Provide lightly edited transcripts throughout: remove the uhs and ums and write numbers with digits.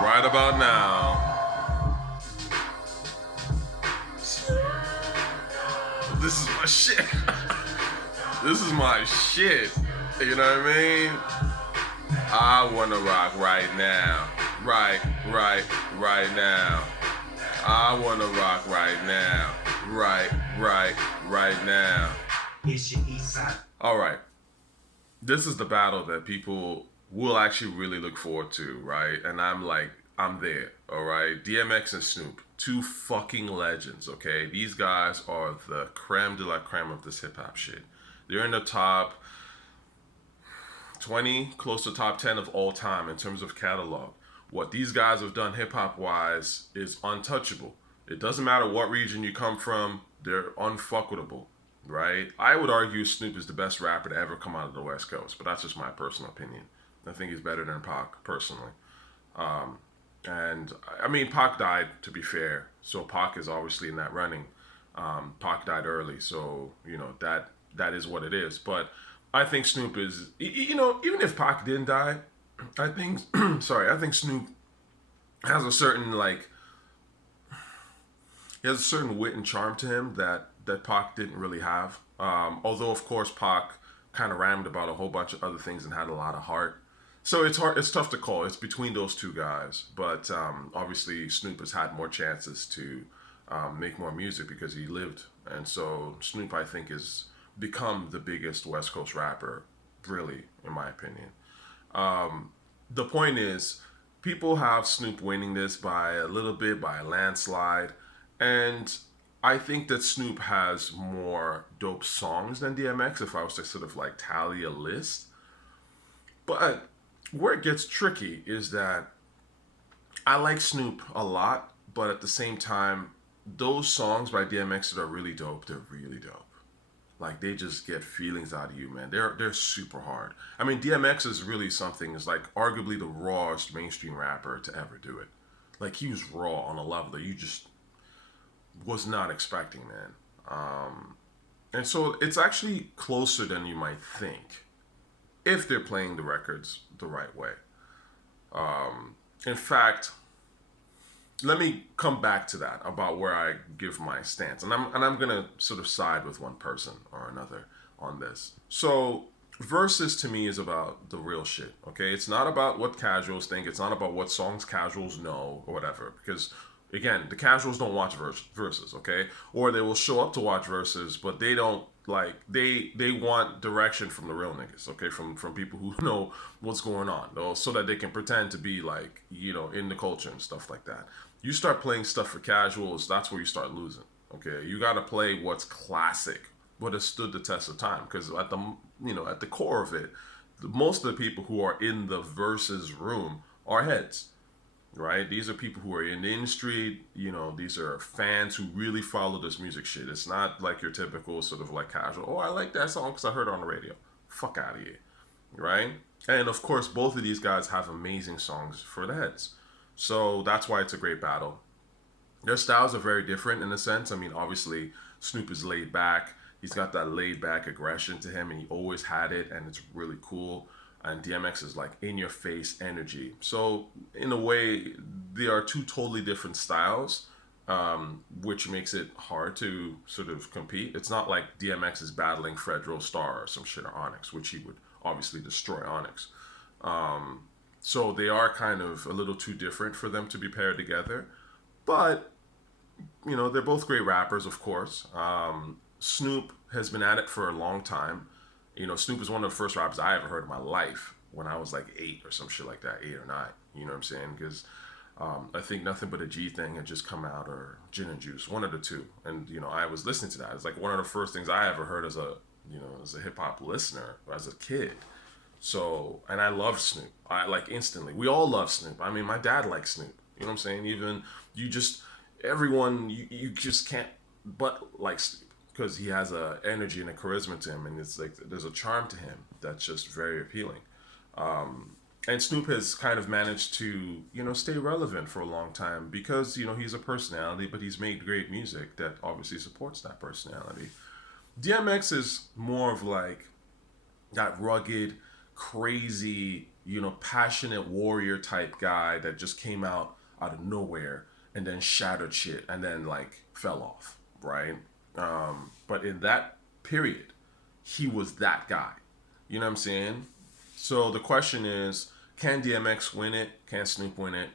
Right about now. This is my shit. This is my shit. You know what I mean? I wanna rock right now. Right now. I wanna rock right now. Right now. Alright. This is the battle that people will actually really look forward to, right? And I'm there, alright? DMX and Snoop, two fucking legends, okay? These guys are the creme de la creme of this hip hop shit. They're in the top 20, close to top 10 of all time in terms of catalog. What these guys have done hip hop wise is untouchable. It doesn't matter what region you come from, they're unfuckable, right? I would argue Snoop is the best rapper to ever come out of the West Coast, but that's just my personal opinion. I think he's better than Pac, personally. And I mean, Pac died, to be fair, so Pac is obviously in that running. Pac died early, so that is what it is. But I think Snoop is, even if Pac didn't die, I think, I think Snoop has a certain he has a certain wit and charm to him that Pac didn't really have. Although of course Pac kind of rammed about a whole bunch of other things and had a lot of heart. So it's hard. It's tough to call. It's between those two guys. But obviously Snoop has had more chances to make more music because he lived, and so Snoop I think has become the biggest West Coast rapper, really, in my opinion. The point is, people have Snoop winning this by a little bit, by a landslide, and I think that Snoop has more dope songs than DMX if I was to sort of tally a list. But where it gets tricky is that I like Snoop a lot, but at the same time, those songs by DMX that are really dope, they're really dope. They just get feelings out of you, man. They're super hard. I mean, DMX is really something. Is arguably the rawest mainstream rapper to ever do it. He was raw on a level that you just was not expecting, man. And so it's actually closer than you might think if they're playing the records the right way. In fact, let me come back to that about where I give my stance, and I'm gonna sort of side with one person or another on this. So Versus to me is about the real shit. Okay, it's not about what casuals think. It's not about what songs casuals know or whatever. Because again, the casuals don't watch Versus. Okay, or they will show up to watch Versus, but they don't they want direction from the real niggas. Okay, from people who know what's going on, though, so that they can pretend to be in the culture and stuff like that. You start playing stuff for casuals, that's where you start losing. Okay, you got to play what's classic, what has stood the test of time. Because at the core of it, most of the people who are in the Versus room are heads, right? These are people who are in the industry. These are fans who really follow this music shit. It's not like your typical sort of casual. Oh, I like that song because I heard it on the radio. Fuck out of here, right? And of course, both of these guys have amazing songs for the heads. So that's why it's a great battle. Their styles are very different in a sense. I mean, obviously, Snoop is laid back. He's got that laid back aggression to him, and he always had it, and it's really cool. And DMX is in your face energy. So in a way, they are two totally different styles, which makes it hard to sort of compete. It's not like DMX is battling Fredro Starr or some shit or Onyx, which he would obviously destroy Onyx. So they are kind of a little too different for them to be paired together. But, they're both great rappers, of course. Snoop has been at it for a long time. Snoop is one of the first rappers I ever heard in my life when I was 8 or some shit like that, 8 or 9. You know what I'm saying? Because I think Nothing But a G Thing had just come out, or Gin and Juice, one of the two. And, I was listening to that. It's one of the first things I ever heard as a hip hop listener, as a kid. So, and I love Snoop. I instantly. We all love Snoop. I mean, my dad likes Snoop. You know what I'm saying? Even everyone, you just can't but like Snoop because he has a energy and a charisma to him, and it's there's a charm to him that's just very appealing. And Snoop has kind of managed to, stay relevant for a long time because, he's a personality, but he's made great music that obviously supports that personality. DMX is more of that rugged, crazy, passionate warrior type guy that just came out of nowhere and then shattered shit and then like fell off, right? But in that period, he was that guy. You know what I'm saying? So the question is, can DMX win it? Can Snoop win it?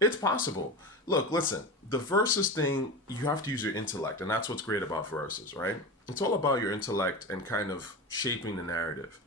It's possible. Look, listen, the versus thing, you have to use your intellect, and that's what's great about versus, right? It's all about your intellect and kind of shaping the narrative,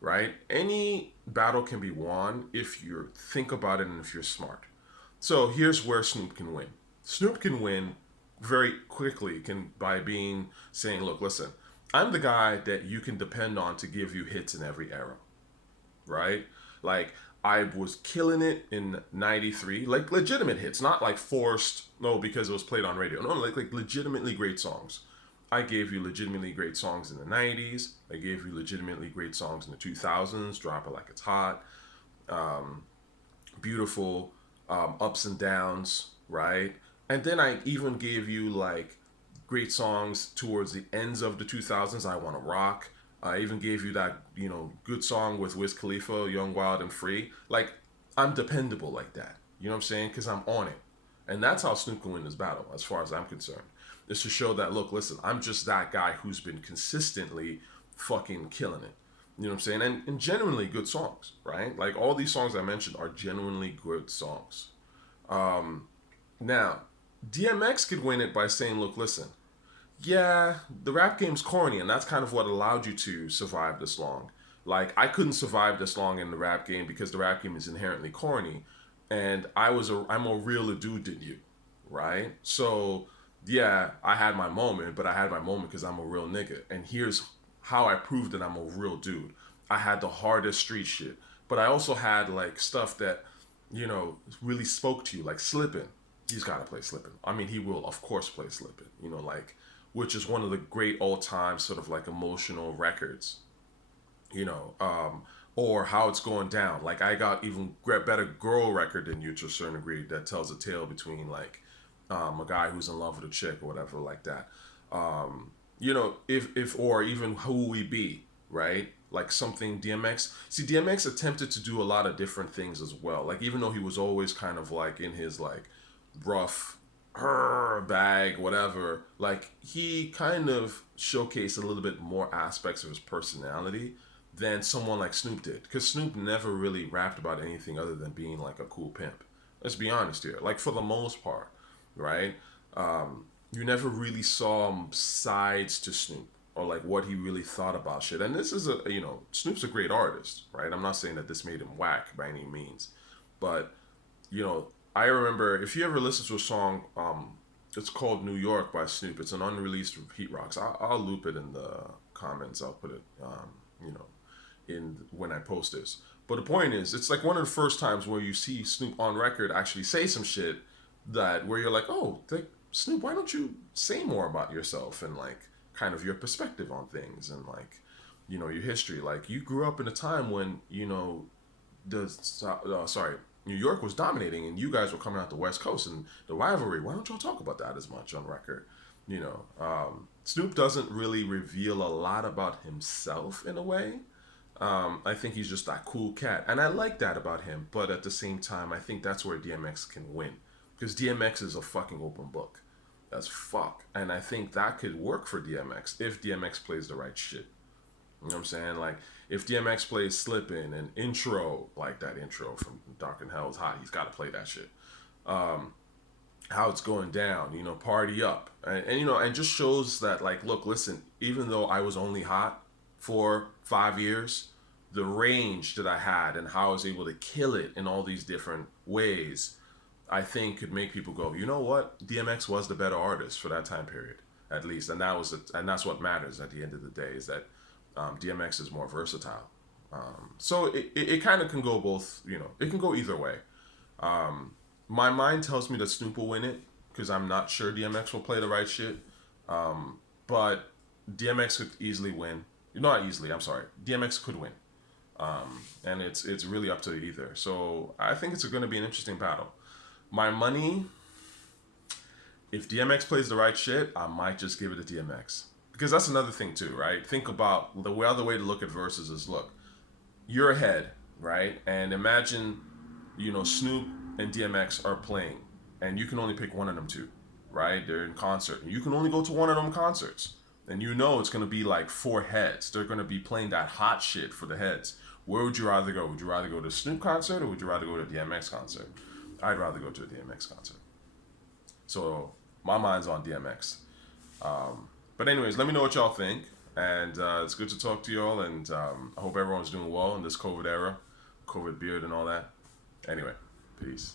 right? Any battle can be won if you think about it and if you're smart. So here's where Snoop can win. Snoop can win very quickly can by being saying, look, listen, I'm the guy that you can depend on to give you hits in every era, right? Like I was killing it in '93, like legitimate hits, not like forced, no, because it was played on radio. No, like legitimately great songs. I gave you legitimately great songs in the '90s. I gave you legitimately great songs in the 2000s. Drop It Like It's Hot, Beautiful, Ups and Downs, right? And then I even gave you like great songs towards the ends of the 2000s. I Want to Rock. I even gave you that, good song with Wiz Khalifa, Young, Wild, and Free. Like, I'm dependable like that. You know what I'm saying? Because I'm on it. And that's how Snoop can win this battle, as far as I'm concerned. Is to show that, look, listen, I'm just that guy who's been consistently fucking killing it. You know what I'm saying? And genuinely good songs, right? Like, all these songs I mentioned are genuinely good songs. Now, DMX could win it by saying, look, listen, yeah, the rap game's corny, and that's kind of what allowed you to survive this long. Like, I couldn't survive this long in the rap game because the rap game is inherently corny, and I'm a realer dude than you, right? So, yeah, I had my moment, but I had my moment because I'm a real nigga. And here's how I proved that I'm a real dude. I had the hardest street shit, but I also had like stuff that, really spoke to you, like Slippin'. He's got to play Slippin'. I mean, he will, of course, play Slippin', like, which is one of the great all-time sort of like emotional records, or How It's Going Down. Like, I got even better girl record than you to a certain degree that tells a tale between like a guy who's in love with a chick or whatever like that. If or even Who We Be, right? Like something DMX. See, DMX attempted to do a lot of different things as well. Like, even though he was always kind of like in his like rough bag, whatever, like he kind of showcased a little bit more aspects of his personality than someone like Snoop did. Because Snoop never really rapped about anything other than being like a cool pimp. Let's be honest here. Like, for the most part, right? You never really saw sides to Snoop or like what he really thought about shit. And this is Snoop's a great artist, right? I'm not saying that this made him whack by any means, but I remember, if you ever listen to a song, it's called New York by Snoop. It's an unreleased Heat Rocks. I'll loop it in the comments. I'll put it, in when I post this. But the point is, it's like one of the first times where you see Snoop on record actually say some shit that where you're like, oh, Snoop, why don't you say more about yourself and like kind of your perspective on things and like, your history. Like, you grew up in a time when, New York was dominating and you guys were coming out the West Coast and the rivalry. Why don't y'all talk about that as much on record? Snoop doesn't really reveal a lot about himself in a way. I think he's just that cool cat. And I like that about him. But at the same time, I think that's where DMX can win. Because DMX is a fucking open book. That's fuck. And I think that could work for DMX if DMX plays the right shit. You know what I'm saying? Like, if DMX plays Slippin' and Intro, like that intro from Dark and Hell's Hot, he's got to play that shit. How It's Going Down, Party Up. And just shows that, like, look, listen, even though I was only hot for 5 years, the range that I had and how I was able to kill it in all these different ways, I think could make people go, you know what? DMX was the better artist for that time period, at least. And that's what matters at the end of the day, is that DMX is more versatile. So it kind of can go both, it can go either way. My mind tells me that Snoop will win it because I'm not sure DMX will play the right shit. But DMX could easily win. Not easily, I'm sorry. DMX could win. And it's really up to either. So I think it's going to be an interesting battle. My money, if DMX plays the right shit, I might just give it to DMX. Because that's another thing too, right? Think about the other way to look at verses is, look, you're ahead, right? And imagine, Snoop and DMX are playing, and you can only pick one of them two, right? They're in concert, and you can only go to one of them concerts, and it's gonna be like four heads. They're gonna be playing that hot shit for the heads. Where would you rather go? Would you rather go to a Snoop concert or would you rather go to a DMX concert? I'd rather go to a DMX concert. So my mind's on DMX. But anyways, let me know what y'all think. And it's good to talk to y'all. And I hope everyone's doing well in this COVID era, COVID beard and all that. Anyway, peace.